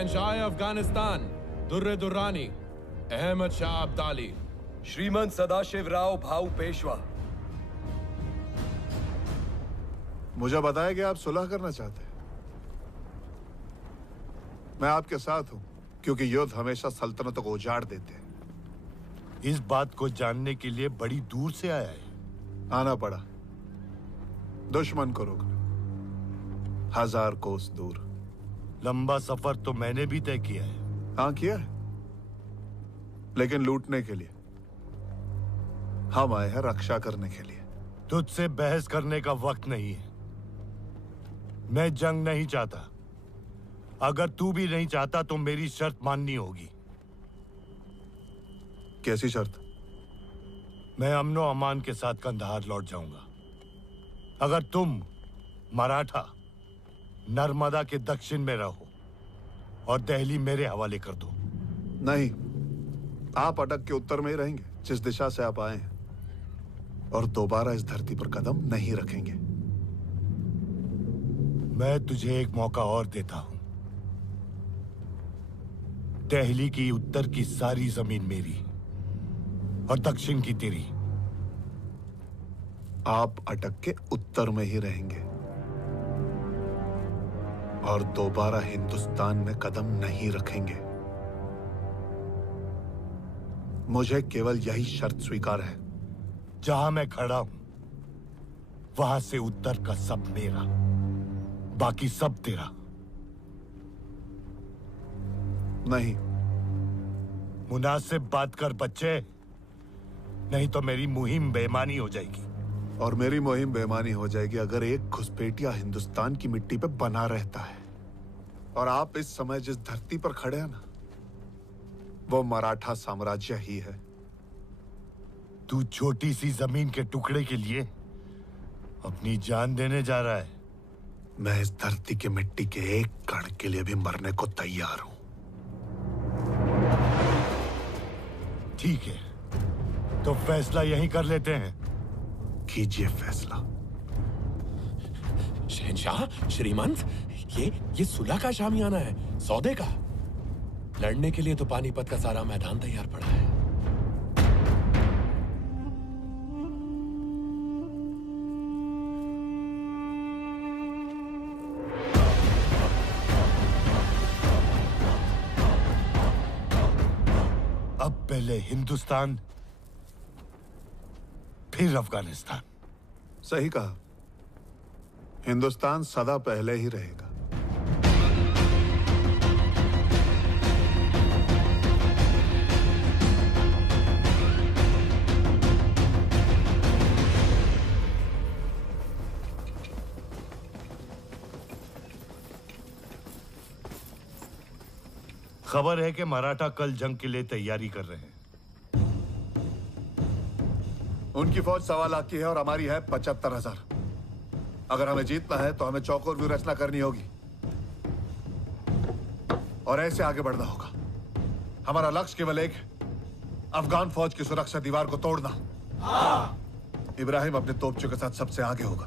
शहंशाह अफगानिस्तान दुर्रे दुर्रानी अहमद शाह अब्दाली। श्रीमंत सदाशिवराव भाऊ पेशवा। मुझे बताया कि आप सुलह करना चाहते हैं। मैं आपके साथ हूं क्योंकि युद्ध हमेशा सल्तनतों को उजाड़ देते हैं। इस बात को जानने के लिए बड़ी दूर से आया है। आना पड़ा दुश्मन को रोकने, 1000 कोस दूर। लंबा सफर तो मैंने भी तय किया है। हाँ किया है, लेकिन लूटने के लिए। हम आए हैं रक्षा करने के लिए। तुझसे बहस करने का वक्त नहीं है। मैं जंग नहीं चाहता। अगर तू भी नहीं चाहता तो मेरी शर्त माननी होगी। कैसी शर्त? मैं अमनो अमान के साथ कंधार लौट जाऊंगा अगर तुम मराठा नर्मदा के दक्षिण में रहो और दिल्ली मेरे हवाले कर दो। नहीं, आप अटक के उत्तर में ही रहेंगे जिस दिशा से आप आए हैं, और दोबारा इस धरती पर कदम नहीं रखेंगे। मैं तुझे एक मौका और देता हूं। दिल्ली की उत्तर की सारी जमीन मेरी और दक्षिण की तेरी। आप अटक के उत्तर में ही रहेंगे और दोबारा हिंदुस्तान में कदम नहीं रखेंगे। मुझे केवल यही शर्त स्वीकार है। जहां मैं खड़ा हूं वहां से उत्तर का सब मेरा, बाकी सब तेरा। नहीं। मुनासिब बात कर बच्चे, नहीं तो मेरी मुहिम बेईमानी हो जाएगी। और मेरी मुहिम बेईमानी हो जाएगी अगर एक घुसपैठिया हिंदुस्तान की मिट्टी पे बना रहता है। और आप इस समय जिस धरती पर खड़े हैं ना, वो मराठा साम्राज्य ही है। तू छोटी सी जमीन के टुकड़े के लिए अपनी जान देने जा रहा है। मैं इस धरती की मिट्टी के एक कण के लिए भी मरने को तैयार हूं। ठीक है, तो फैसला यहीं कर लेते हैं। कीजिए फैसला। शहंशाह, श्रीमंत, ये सुलह का शामियाना है, सौदे का। लड़ने के लिए तो पानीपत का सारा मैदान तैयार पड़ा है। अब पहले हिंदुस्तान फिर अफगानिस्तान। सही कहा, हिंदुस्तान सदा पहले ही रहेगा। खबर है कि मराठा कल जंग के लिए तैयारी कर रहे हैं। उनकी फौज 1.25 लाख की है और हमारी है 75,000। अगर हमें जीतना है तो हमें चौकोर व्यू रचना करनी होगी और ऐसे आगे बढ़ना होगा। हमारा लक्ष्य केवल एक है, अफगान फौज की सुरक्षा दीवार को तोड़ना। इब्राहिम अपने तोपचों के साथ सबसे आगे होगा।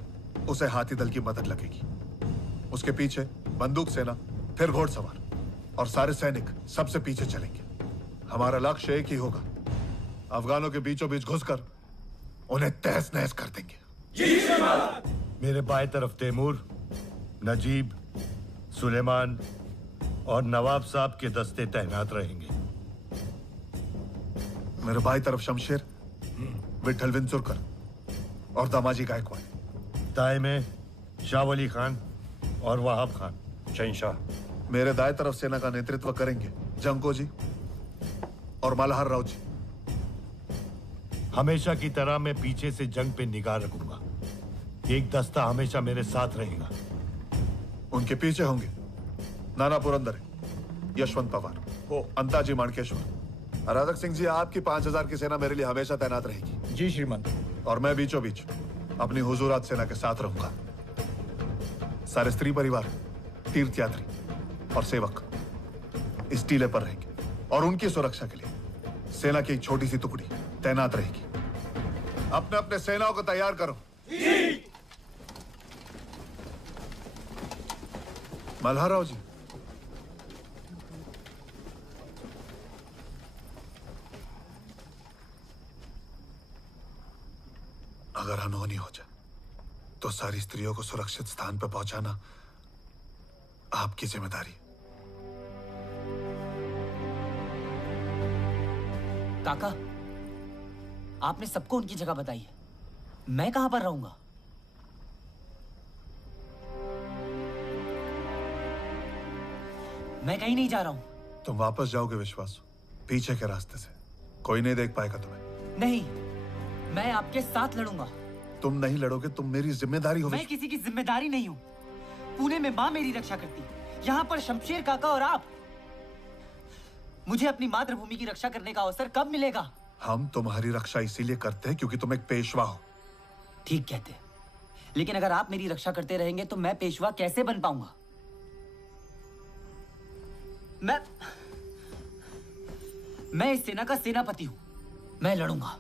उसे हाथी दल की मदद लगेगी। उसके पीछे बंदूक सेना, फिर घोड़सवार और सारे सैनिक सबसे पीछे चलेंगे। हमारा लक्ष्य एक ही होगा, अफगानों के बीचों बीच घुसकर उन्हें तहस नहस कर देंगे। मेरे बाएं तरफ तैमूर, नजीब, सुलेमान और नवाब साहब के दस्ते तैनात रहेंगे। मेरे बाएं तरफ शमशेर, विठल विंचुरकर और दामाजी गायकवाड़। दाएं में शाह वली खान और वहाब खान। शहंशाह। मेरे दाएं तरफ सेना का नेतृत्व करेंगे जंको जी और मल्हार राव जी। हमेशा की तरह मैं पीछे से जंग पे निगाह रखूंगा। एक दस्ता हमेशा मेरे साथ रहेगा। उनके पीछे होंगे नाना पुरंदर, यशवंत पवार, अंताजी माणकेश्वर। राधक सिंह जी, आपकी 5,000 की सेना मेरे लिए हमेशा तैनात रहेगी। जी श्रीमंत। और मैं बीचों बीच अपनी हुजूरात सेना के साथ रहूंगा। सारे स्त्री परिवार, तीर्थयात्री और सेवक इस टीले पर रहेंगे और उनकी सुरक्षा के लिए सेना की एक छोटी सी टुकड़ी तैनात रहेगी। अपने अपने सेनाओं को तैयार करो। मल्हार राव जी, अगर अनहोनी हो जाए तो सारी स्त्रियों को सुरक्षित स्थान पर पहुंचाना आपकी जिम्मेदारी है। काका, आपने सबको उनकी जगह बताई है, मैं कहां पर रहूंगा? मैं कहीं नहीं जा रहा हूं। तुम वापस जाओगे विश्वास, पीछे के रास्ते से। कोई नहीं देख पाएगा तुम्हें। नहीं, मैं आपके साथ लड़ूंगा। तुम नहीं लड़ोगे, तुम मेरी जिम्मेदारी हो। मैं किसी की जिम्मेदारी नहीं हूं। पुणे में माँ मेरी रक्षा करती है, यहाँ पर शमशेर काका और आप। मुझे अपनी मातृभूमि की रक्षा करने का अवसर कब मिलेगा? हम तुम्हारी रक्षा इसीलिए करते हैं क्योंकि तुम एक पेशवा हो। ठीक कहते, लेकिन अगर आप मेरी रक्षा करते रहेंगे तो मैं पेशवा कैसे बन पाऊंगा? मैं इस सेना का सेनापति हूं। मैं लड़ूंगा।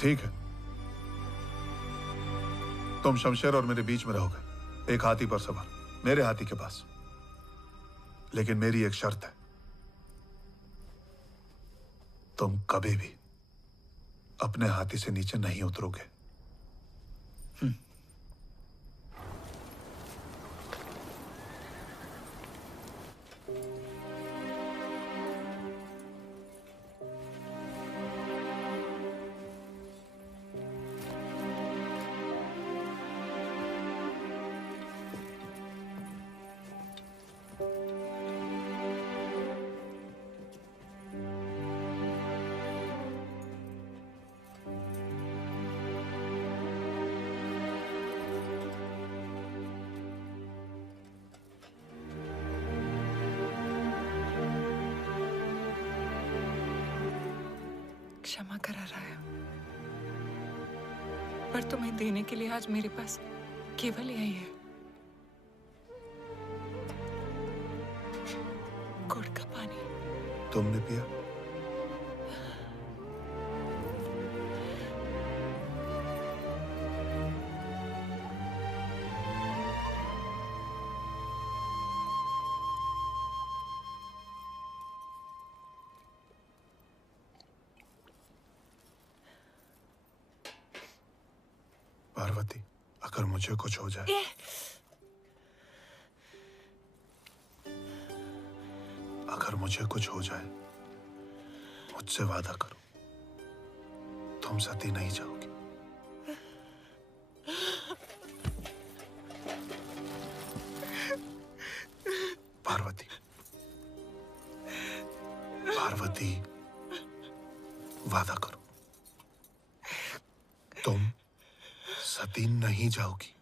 ठीक है, तुम शमशेर और मेरे बीच में रहोगे, एक हाथी पर सवार, मेरे हाथी के पास। लेकिन मेरी एक शर्त है, तुम कभी भी अपने हाथी से नीचे नहीं उतरोगे। क्षमा करा रहा है, पर तुम्हें देने के लिए आज मेरे पास केवल यही है, गुड़ का पानी। तुमने पिया? पार्वती, अगर मुझे कुछ हो जाए, अगर मुझे कुछ हो जाए, मुझसे वादा करो, तुम सती नहीं जाओगी। पार्वती, पार्वती, वादा करो, तुम सती नहीं जाओगी।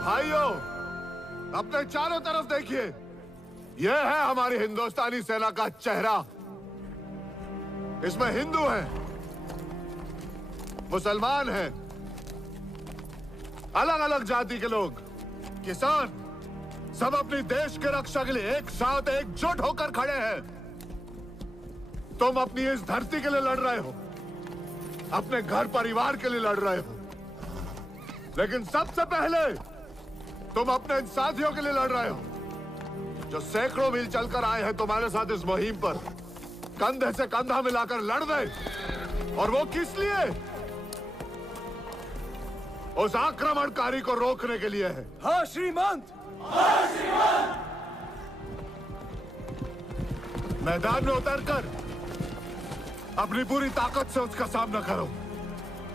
भाइयों, अपने चारों तरफ देखिए, यह है हमारी हिंदुस्तानी सेना का चेहरा। इसमें हिंदू हैं, मुसलमान हैं, अलग अलग जाति के लोग, किसान, सब अपनी देश के रक्षा के लिए एक साथ एकजुट होकर खड़े हैं। तुम अपनी इस धरती के लिए लड़ रहे हो, अपने घर परिवार के लिए लड़ रहे हो, लेकिन सबसे पहले तुम अपने इन साथियों के लिए लड़ रहे हो जो सैकड़ों मील चलकर आए हैं तुम्हारे साथ इस मुहिम पर। कंधे से कंधा मिलाकर लड़ दे। और वो किस लिए? उस आक्रमणकारी को रोकने के लिए है। हाँ श्रीमंत। मैदान में उतरकर अपनी पूरी ताकत से उसका सामना करो,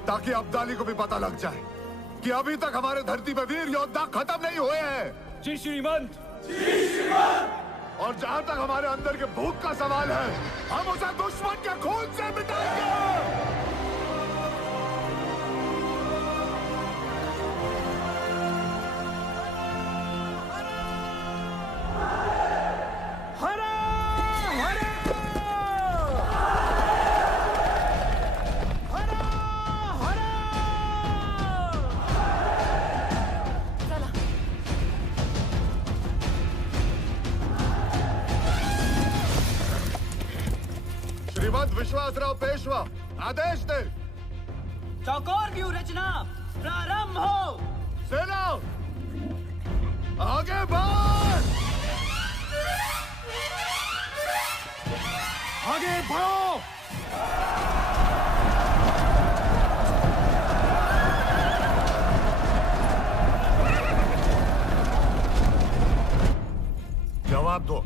ताकि अब्दाली को भी पता लग जाए कि अभी तक हमारे धरती पे वीर योद्धा खत्म नहीं हुए हैं। जी श्रीमंत। और जहां तक हमारे अंदर के भूख का सवाल है, हम उसे दुश्मन के खून से मिटाएंगे। श्रीमंत विश्वासराव पेशवा, आदेश दे। चौकोर व्यू रचना प्रारंभ हो। सेना आगे बढ़, आगे बढ़ो। जवाब दो।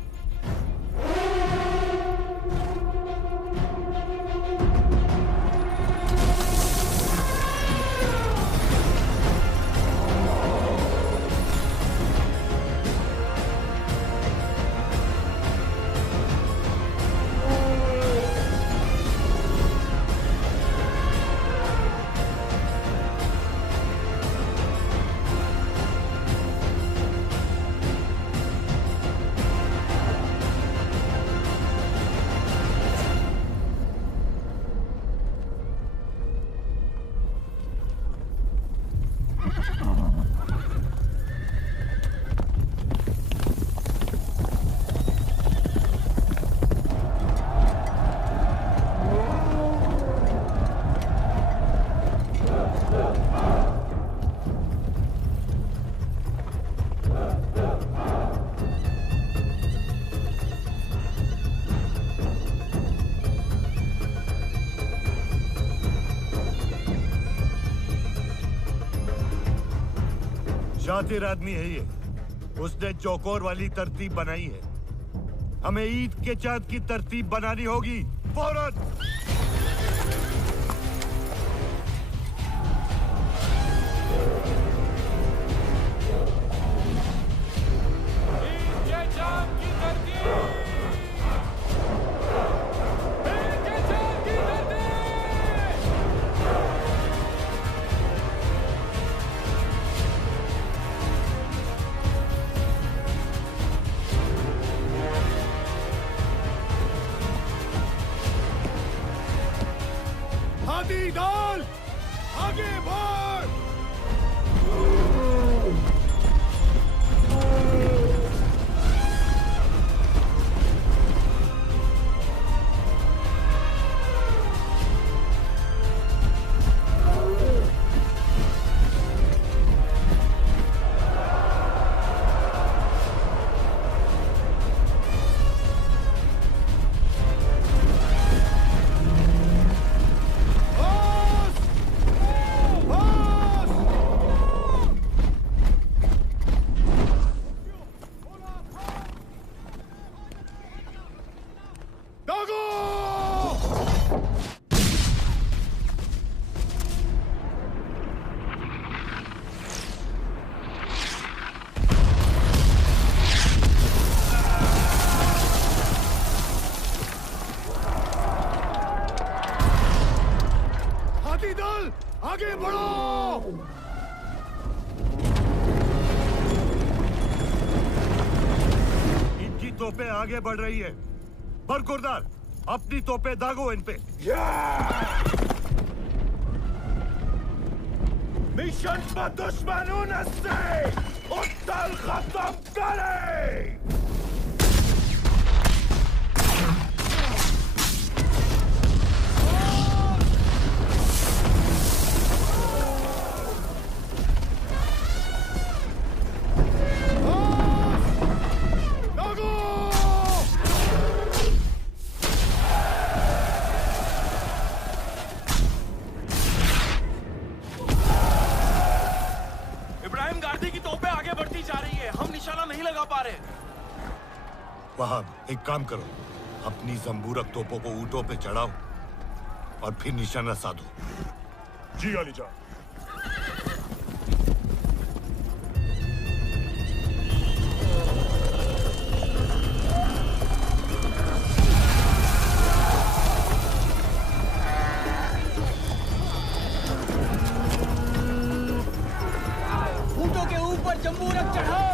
शातिर आदमी है ये, उसने चौकोर वाली तरतीब बनाई है। हमें ईद के चांद की तरतीब बनानी होगी फौरन। हाथी दल आगे बढ़। हाथी दल आगे बढ़ो। इनकी तोपें आगे बढ़ रही है। बरखुरदार, अपनी तोपें दागो इन पे। मिशन पर दुश्मनों से उत्तल खत्म करे। वहाब, एक काम करो, अपनी जंबूरक तोपों को ऊंटों पे चढ़ाओ और फिर निशाना साधो। जी अली जान। ऊंटों के ऊपर जंबूरक चढ़ाओ।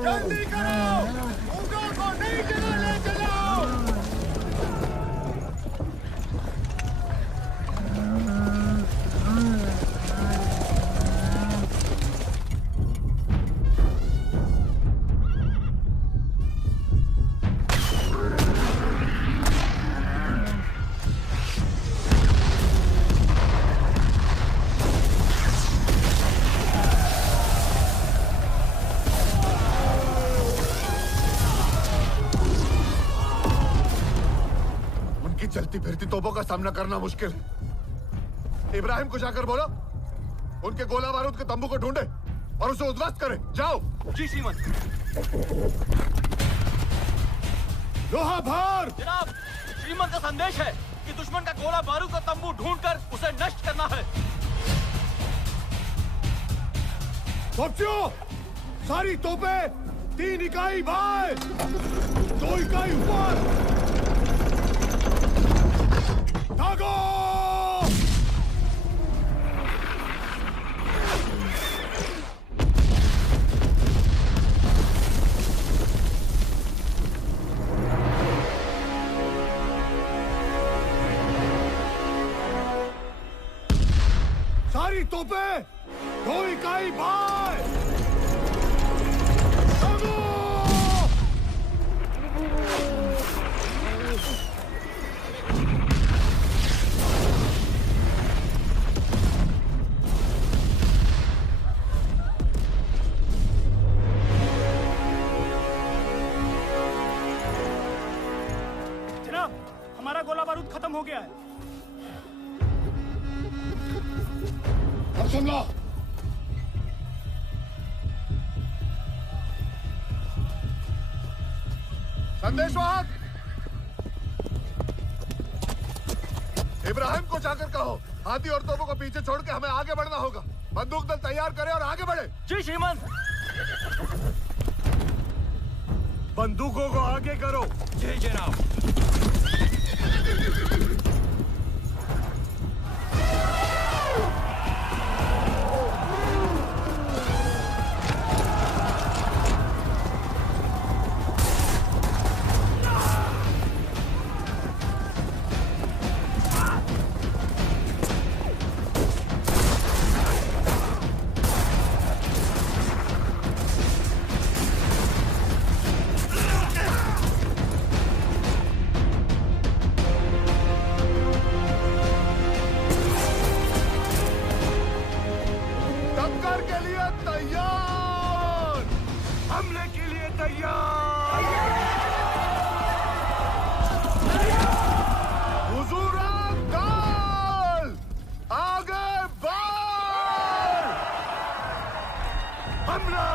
जल्दी करो, ऊँटों को नई जगह ले चलो। उनकी चलती फिरती तोपों का सामना करना मुश्किल है। इब्राहिम को जाकर बोलो, उनके गोला बारूद के तंबू को ढूंढे और उसे उद्ध्वस्त करे। जाओ। जी श्रीमंत। लोहा भार! जनाब, श्रीमंत का संदेश है कि दुश्मन का गोला बारूद का तंबू ढूंढकर उसे नष्ट करना है। तोपचियों, सारी तोपें 3 इकाई बाएं, 2 इकाई ऊपर। भागो! सारी तोपें 2 इकाई बाएं। भागो! जनाब, हमारा गोला बारूद खत्म हो गया है। अब सुन लो, संदेशवाहक, इब्राहिम को जाकर कहो, हाथी और तोपों को पीछे छोड़ के हमें आगे बढ़ना होगा। बंदूक दल तैयार करें और आगे बढ़े। जी श्रीमंत। बंदूकों को आगे करो। जी जनाब। टक्कर के लिए तैयार, हमले के लिए तैयार। हुजूरान दल, आगे बढ़। हमला!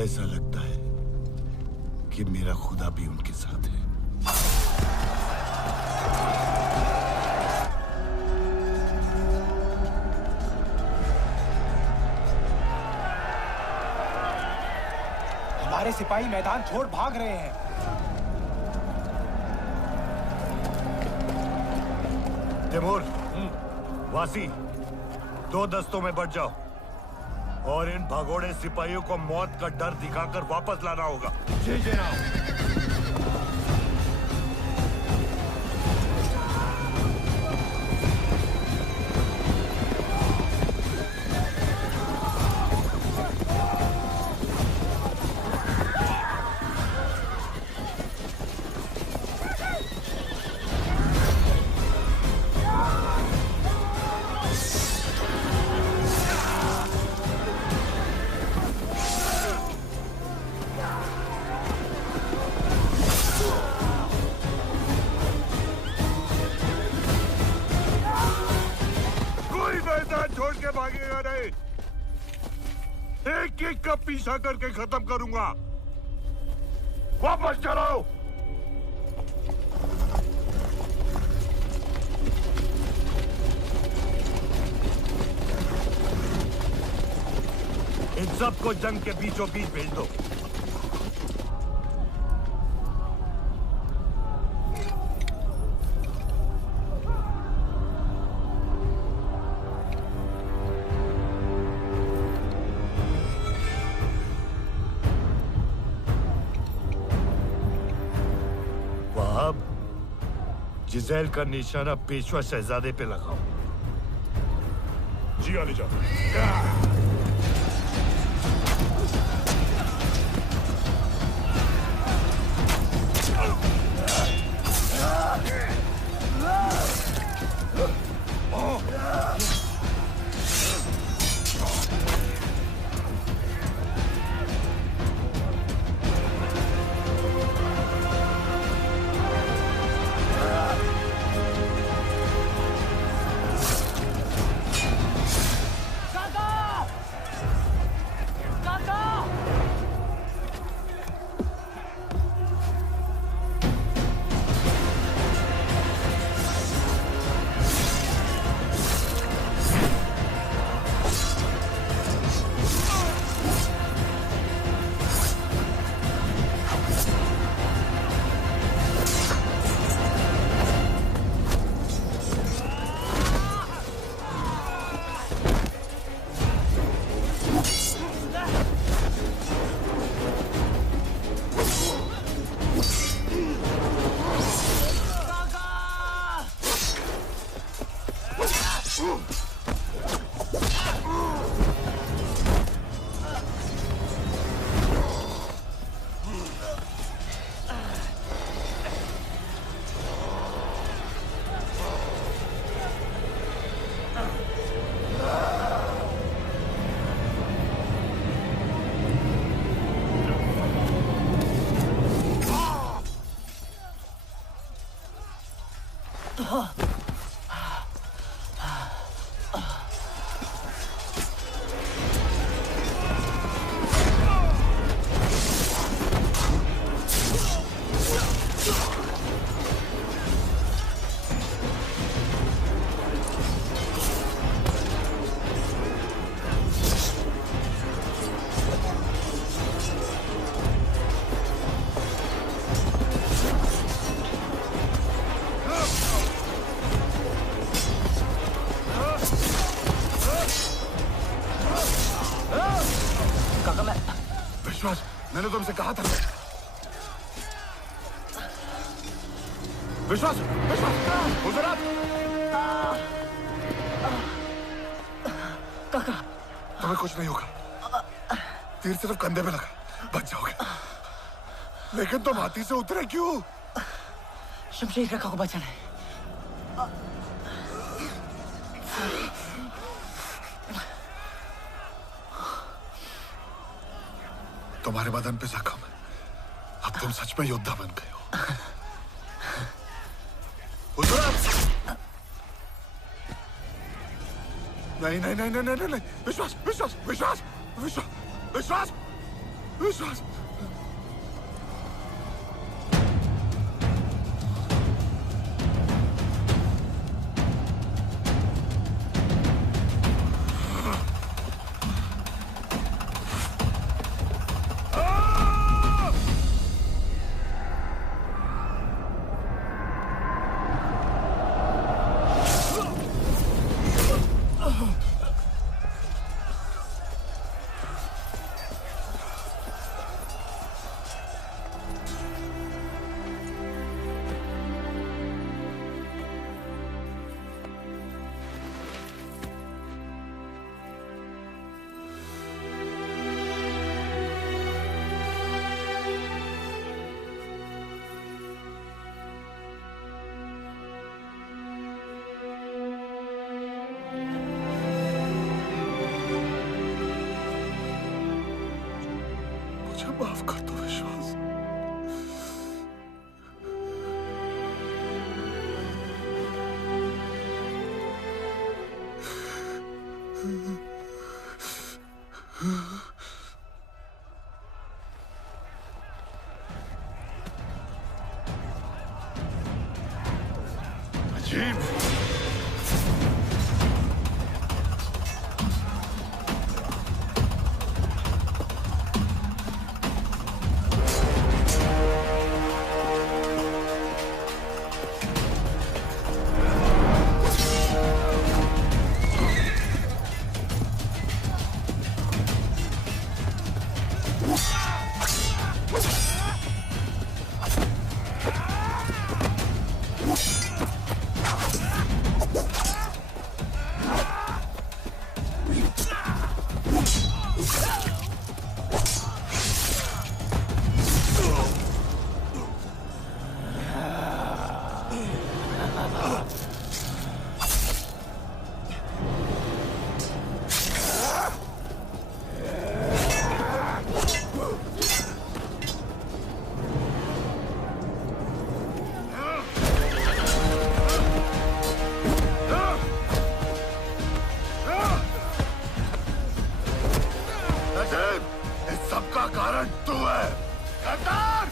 ऐसा लगता है कि मेरा खुदा भी उनके साथ है। हमारे सिपाही मैदान छोड़ भाग रहे हैं। तिमूर, वासी, 2 दस्तों में बढ़ जाओ और इन भगोड़े सिपाहियों को मौत का डर दिखाकर वापस लाना होगा। जी जनाब। छोड़ के भागेगा नहीं। एक एक का पीछा करके खत्म करूंगा। वापस चलो। इन सबको जंग के बीचों बीच भेज दो। जिज़ैल का निशाना पेशवा शहजादे पे लगाओ। जी आली जान। मैंने तुमसे कहा था। विश्वास, विश्वास, गुजरात। काका, तुम्हें कुछ नहीं होगा। तीर सिर्फ कंधे पे लगा, बच जाओगे। लेकिन तुम हाथी से उतरे क्यों? शमशेर काका को बचाना है। तुम्हारे बदन पे जख्म है। अब तुम सच में योद्धा बन गए हो। नहीं नहीं नहीं नहीं नहीं नहीं, विश्वास, विश्वास, विश्वास, विश्वास, विश्वास, विश्वास। माफ कर दो विश्वास। अजीब। सबका कारण तू है। सरदार!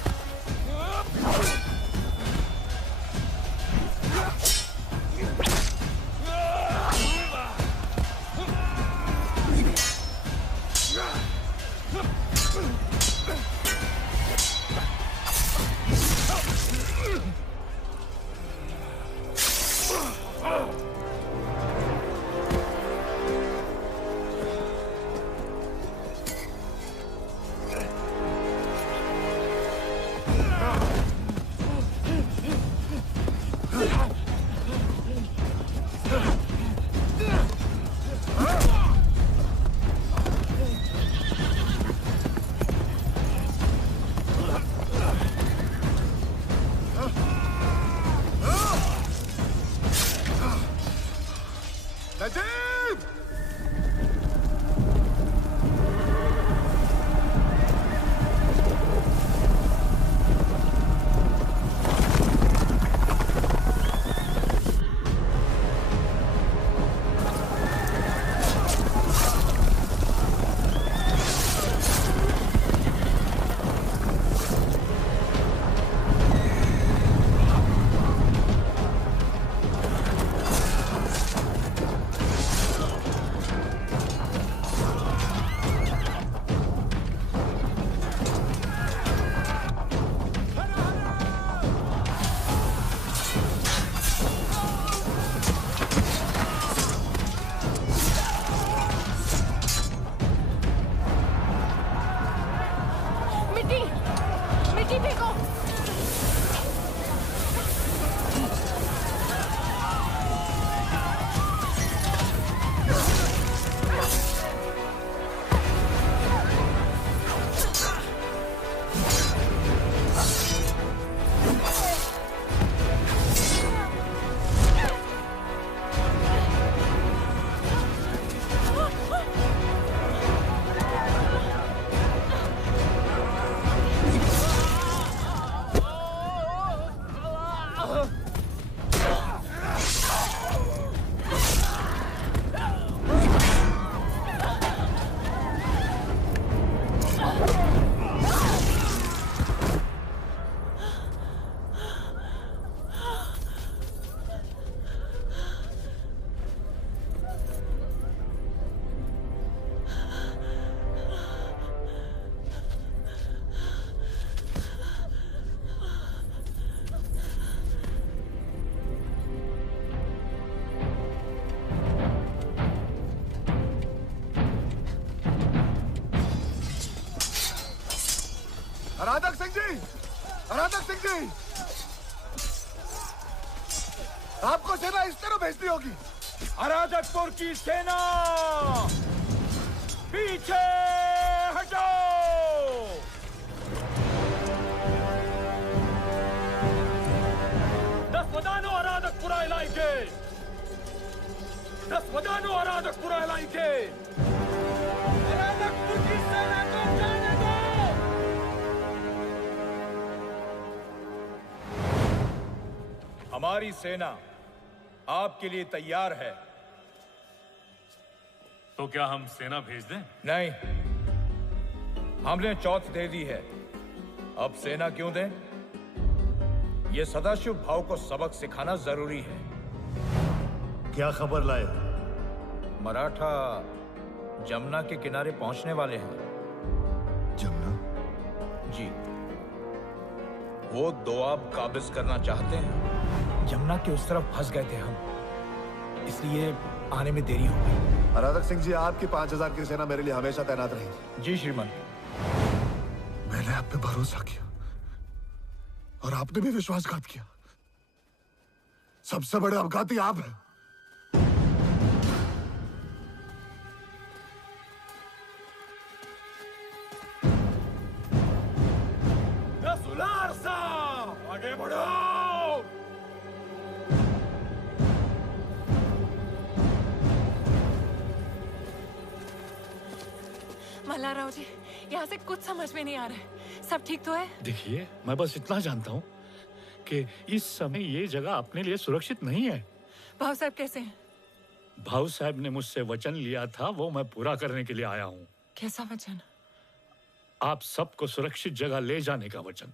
अराधक सिंह जी, अराधक सिंह जी, आपको सेना इस तरह भेजनी होगी। अराधकपुर की सेना पीछे हटो। Deswadano Aradhakpura इलाके, Deswadano Aradhakpura इलाके, अराधकपुर की सेना को जाने दो। हमारी सेना आपके लिए तैयार है। तो क्या हम सेना भेज दें? नहीं, हमने चौथ दे दी है, अब सेना क्यों दें? यह सदाशिव भाव को सबक सिखाना जरूरी है। क्या खबर लाए? मराठा जमुना के किनारे पहुंचने वाले हैं। जमुना? जी, वो दोआब काबिज करना चाहते हैं। जमुना के उस तरफ फंस गए थे हम, इसलिए आने में देरी हो गई। अराधक सिंह जी, आपकी 5000 की सेना मेरे लिए हमेशा तैनात रहेगी। जी श्रीमान। मैंने आप पे भरोसा किया और आपने भी विश्वासघात किया। सबसे बड़े अपघाती आप हैं। आगे बढ़ो। मल्हारराव जी, यहाँ से कुछ समझ में नहीं आ रहा है। सब ठीक तो है? देखिए, मैं बस इतना जानता हूँ कि इस समय ये जगह अपने लिए सुरक्षित नहीं है। भाव साहब कैसे हैं? भाऊ साहब ने मुझसे वचन लिया था, वो मैं पूरा करने के लिए आया हूँ। कैसा वचन? आप सबको सुरक्षित जगह ले जाने का वचन।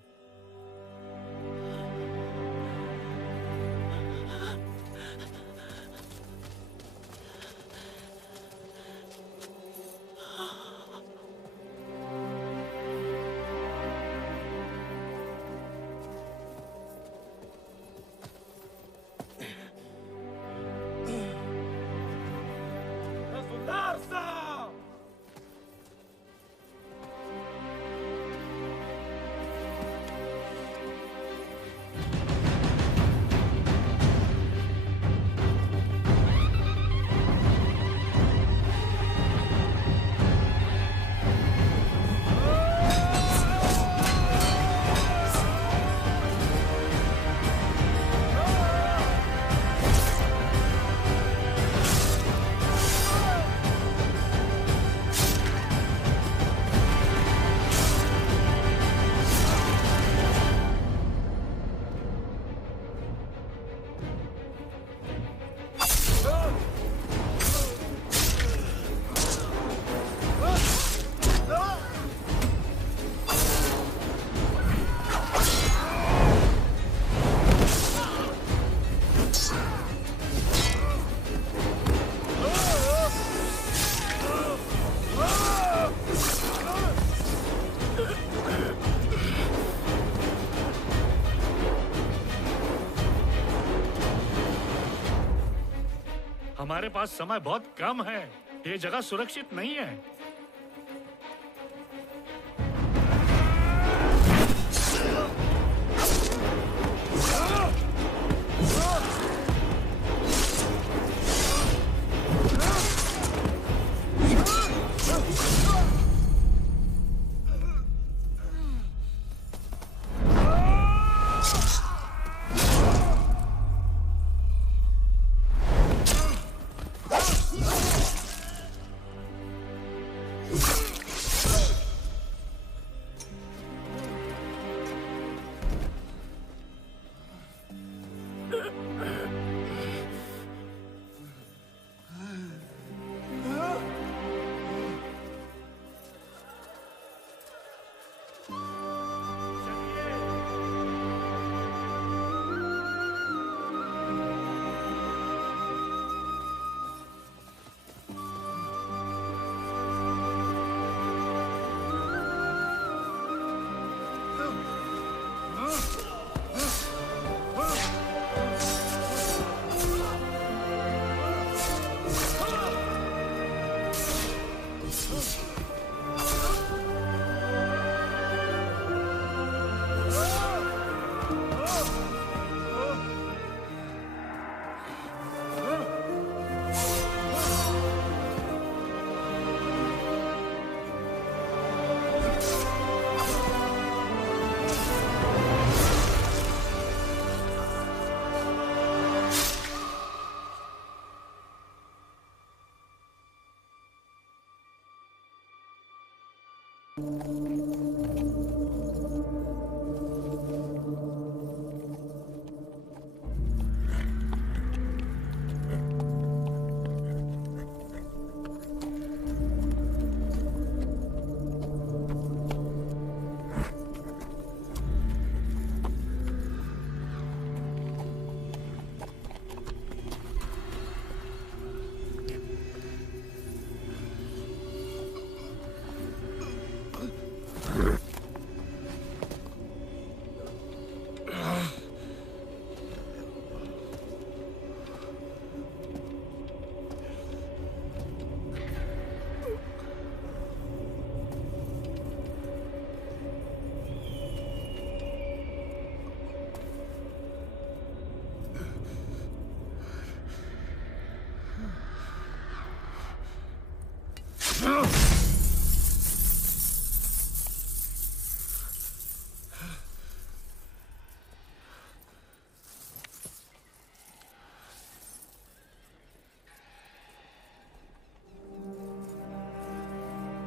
हमारे पास समय बहुत कम है, ये जगह सुरक्षित नहीं है।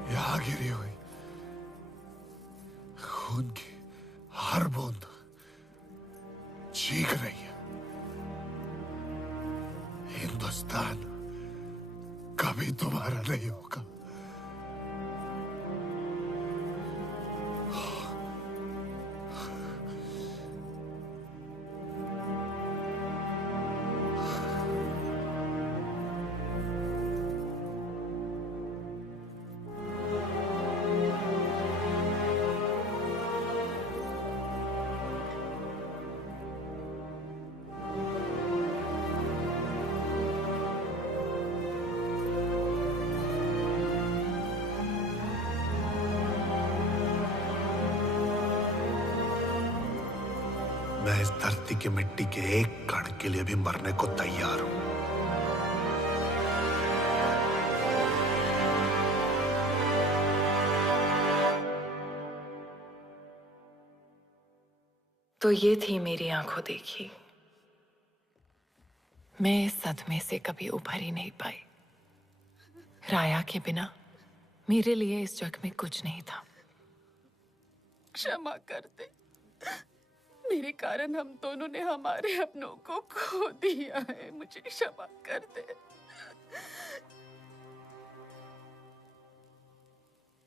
यहाँ गिरी हुई खून की हर बूंद चीख रही है। हिंदुस्तान कभी तुम्हारा नहीं होगा। मैं इस धरती की मिट्टी के एक कण के लिए भी मरने को तैयार हूं। तो ये थी मेरी आंखों देखी। मैं इस सदमे से कभी उभर ही नहीं पाई। राया के बिना मेरे लिए इस जग में कुछ नहीं था। क्षमा कर दे, मेरे कारण हम दोनों ने हमारे अपनों को खो दिया है। मुझे क्षमा कर दे।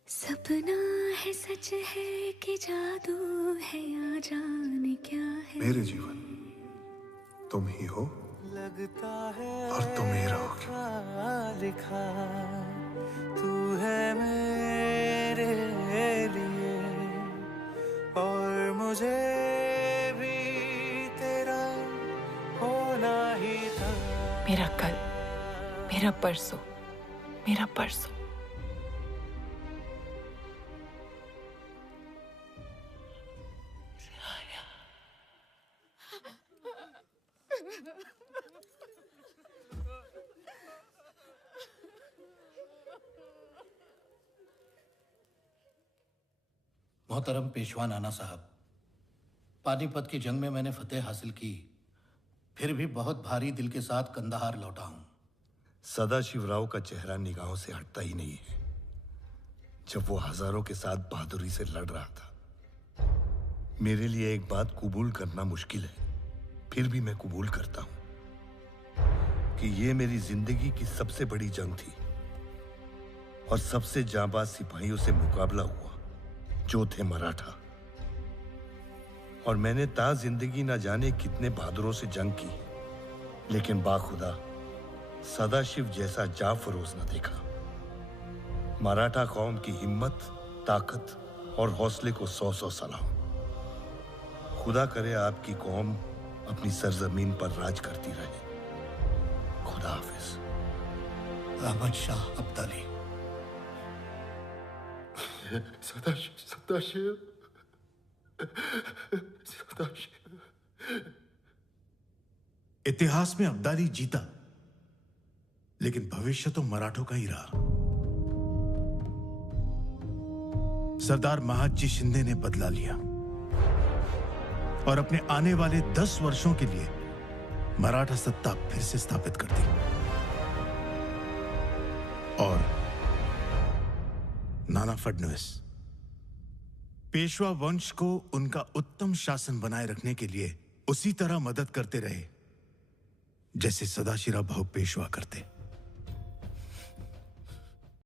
सपना है सच है कि जादू है या जाने क्या है। मेरे जीवन तुम ही हो लगता है और तुम ही रहोगे। लिखा तू है मेरे लिए और मुझे भी तेरा होना ही था। मेरा कल, मेरा परसों, मेरा परसों। मोहतरम पेशवा नाना साहब, पानीपत की जंग में मैंने फतेह हासिल की, फिर भी बहुत भारी दिल के साथ कंदाहार लौटा हूं। सदाशिवराव का चेहरा निगाहों से हटता ही नहीं है। जब वो हजारों के साथ बहादुरी से लड़ रहा था, मेरे लिए एक बात कबूल करना मुश्किल है, फिर भी मैं कबूल करता हूं कि ये मेरी जिंदगी की सबसे बड़ी जंग थी और सबसे जांबाज सिपाहियों से मुकाबला हुआ जो थे मराठा। और मैंने ता जिंदगी ना जाने कितने बहादुरों से जंग की, लेकिन बाखुदा सदाशिव जैसा जाफरोज न देखा। मराठा कौम की हिम्मत, ताकत और हौसले को 100 सलाम। खुदा करे आपकी कौम अपनी सरजमीन पर राज करती रहे। खुदा हाफिज। अहमद शाह अब्दाली। सदाशिव, सदाशिव, सदाशिव। इतिहास में अब्दाली जीता, लेकिन भविष्य तो मराठों का ही रहा। सरदार महादजी शिंदे ने बदला लिया और अपने आने वाले 10 वर्षों के लिए मराठा सत्ता फिर से स्थापित कर दी। और नाना फडणवीस पेशवा वंश को उनका उत्तम शासन बनाए रखने के लिए उसी तरह मदद करते रहे जैसे सदाशिवराव पेशवा करते।